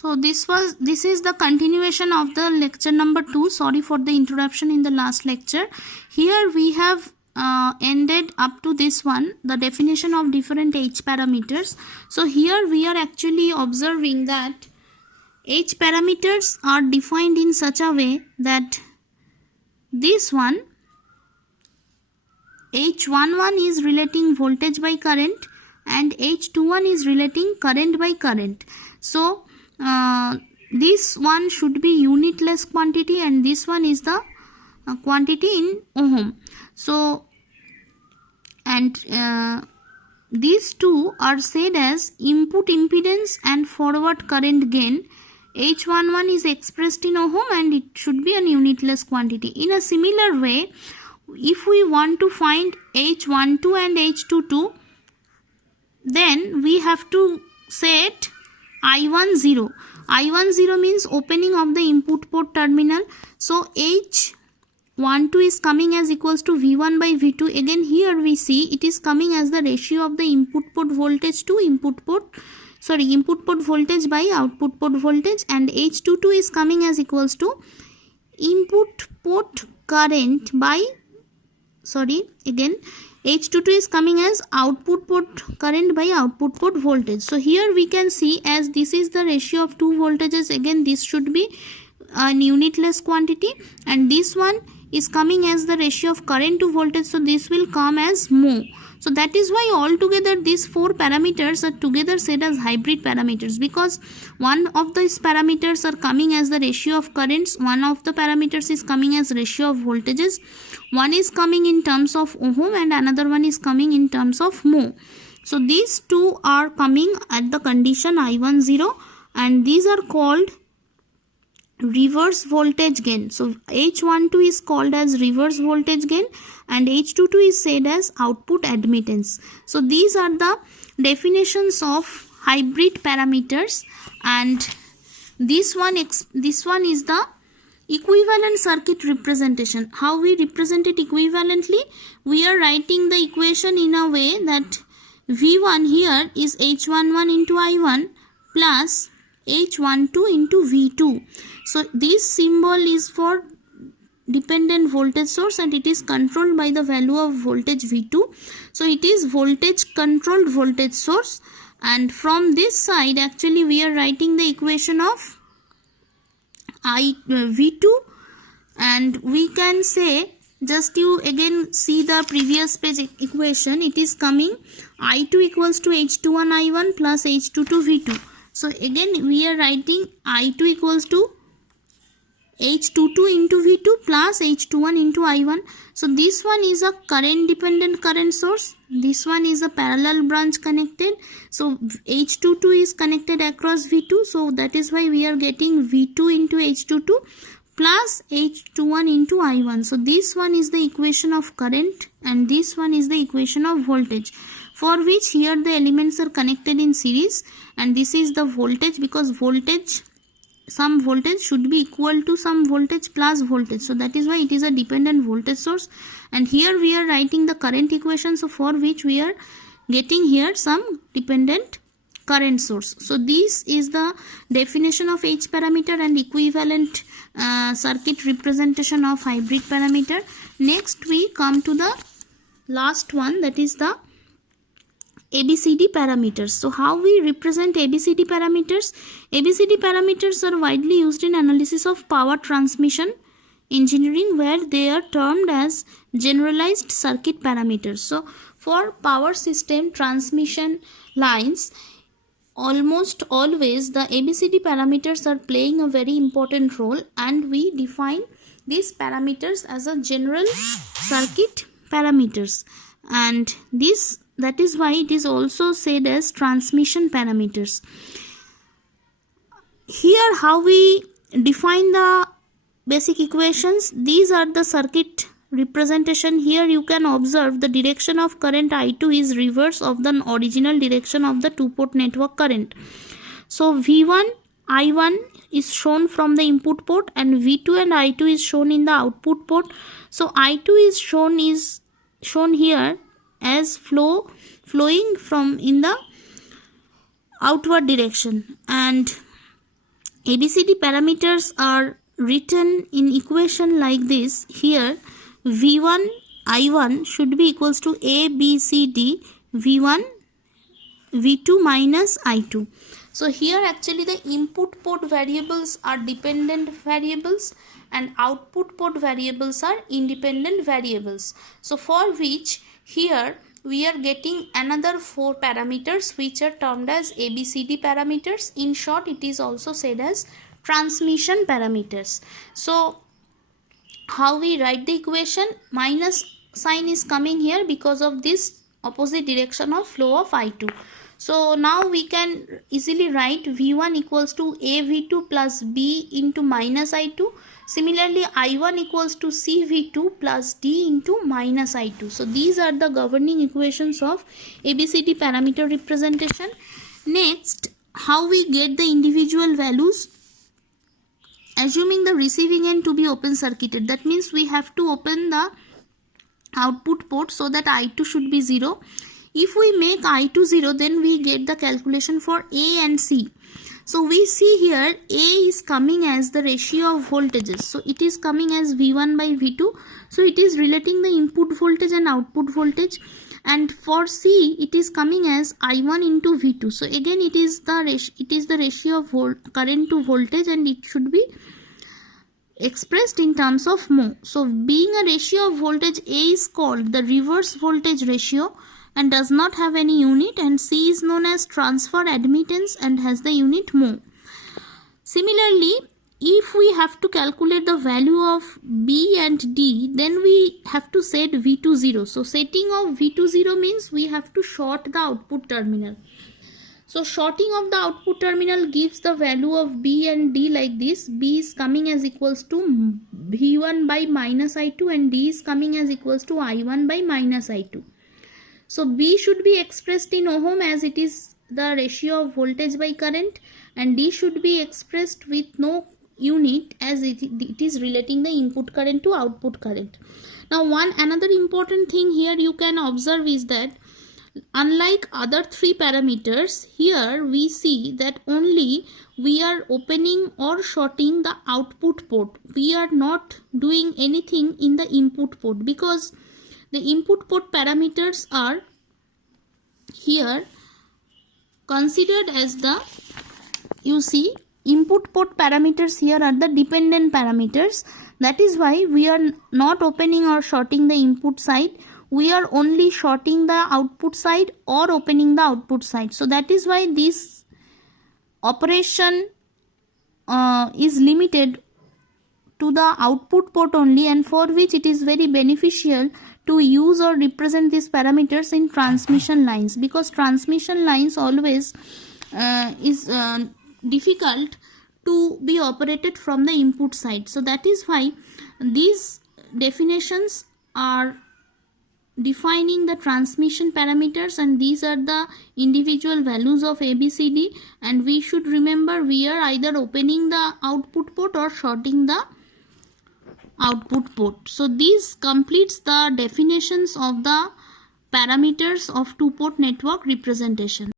So this is the continuation of the lecture number 2. Sorry for the interruption in the last lecture. Here we have ended up to this one, the definition of different H parameters. So here we are actually observing that H parameters are defined in such a way that this one H11 is relating voltage by current and H21 is relating current by current. So this one should be unitless quantity and this one is the quantity in ohm. So and these two are said as input impedance and forward current gain. H11 is expressed in ohm and it should be a unitless quantity. In a similar way, if we want to find H12 and H22, then we have to set I10. I10 means opening of the input port terminal. So H12 is coming as equals to V1 by V2. Again here we see it is coming as the ratio of the input port voltage to input port voltage by output port voltage, and H22 is coming as equals to input port current by H22 is coming as output port current by output port voltage. So here we can see, as this is the ratio of two voltages, again this should be a unitless quantity, and this one is coming as the ratio of current to voltage, so this will come as mho. So that is why altogether these four parameters are together said as hybrid parameters, because one of these parameters are coming as the ratio of currents, one of the parameters is coming as ratio of voltages, one is coming in terms of ohm and another one is coming in terms of mho. So these two are coming at the condition I10 and these are called reverse voltage gain. So H12 is called as reverse voltage gain and H22 is said as output admittance. So these are the definitions of hybrid parameters, and this one is the equivalent circuit representation. How we represent it equivalently? We are writing the equation in a way that V1 here is H11 into I1 plus H12 into V2. So this symbol is for dependent voltage source and it is controlled by the value of voltage V2. So it is voltage controlled voltage source, and from this side actually we are writing the equation of V2, and we can say, just you again see the previous page equation, it is coming I2 equals to H21 I1 plus H22 V2. So again we are writing I2 equals to H22 into V2 plus H21 into I1. So this one is a current dependent current source, this one is a parallel branch connected, so H22 is connected across V2, so that is why we are getting V2 into H22 plus H21 into I1. So this one is the equation of current and this one is the equation of voltage, for which here the elements are connected in series, and this is the voltage, because voltage, some voltage should be equal to some voltage plus voltage, so that is why it is a dependent voltage source, and here we are writing the current equation, so for which we are getting here some dependent current source. So this is the definition of H parameter and equivalent circuit representation of hybrid parameter. Next we come to the last one, that is the ABCD parameters. So how we represent ABCD parameters? ABCD parameters are widely used in analysis of power transmission engineering, where they are termed as generalized circuit parameters. So for power system transmission lines, almost always the ABCD parameters are playing a very important role, and we define these parameters as a general circuit parameters, and that is why it is also said as transmission parameters. Here how we define the basic equations, these are the circuit representation. Here you can observe the direction of current I2 is reverse of the original direction of the two-port network current. So V1, I1 is shown from the input port and V2 and I2 is shown in the output port. So I2 is shown here as flowing from in the outward direction, and ABCD parameters are written in equation like this. Here V1 I1 should be equals to ABCD V1 V2 minus I2. So here actually the input port variables are dependent variables and output port variables are independent variables. So for which here we are getting another 4 parameters which are termed as ABCD parameters. In short, it is also said as transmission parameters. So how we write the equation? Minus sign is coming here because of this opposite direction of flow of I2. So now we can easily write V1 equals to AV2 plus B into minus I2. Similarly, I1 equals to CV2 plus D into minus I2. So these are the governing equations of ABCD parameter representation. Next, how we get the individual values? Assuming the receiving end to be open circuited, that means we have to open the output port so that I2 should be 0. If we make I2 0, then we get the calculation for A and C. So we see here A is coming as the ratio of voltages. So it is coming as V1 by V2. So it is relating the input voltage and output voltage. And for C, it is coming as I1 into V2. So again, it is the ratio of current to voltage, and it should be expressed in terms of mho. So being a ratio of voltage, A is called the reverse voltage ratio and does not have any unit, and C is known as transfer admittance and has the unit mho. Similarly, if we have to calculate the value of B and D, then we have to set V2 0. So setting of V2 0 means we have to short the output terminal. So shorting of the output terminal gives the value of B and D like this. B is coming as equals to V1 by minus I2 and D is coming as equals to I1 by minus I2. So B should be expressed in ohm as it is the ratio of voltage by current, and D should be expressed with no unit as it is relating the input current to output current. Now another important thing here you can observe is that unlike other 3 parameters, here we see that only we are opening or shorting the output port. We are not doing anything in the input port because the input port parameters are here considered as the, you see, input port parameters here are the dependent parameters. That is why we are not opening or shorting the input side. We are only shorting the output side or opening the output side. So that is why this operation is limited to the output port only, and for which it is very beneficial to use or represent these parameters in transmission lines, because transmission lines always is difficult to be operated from the input side. So that is why these definitions are defining the transmission parameters, and these are the individual values of ABCD, and we should remember we are either opening the output port or shorting the output port. So this completes the definitions of the parameters of two-port network representation.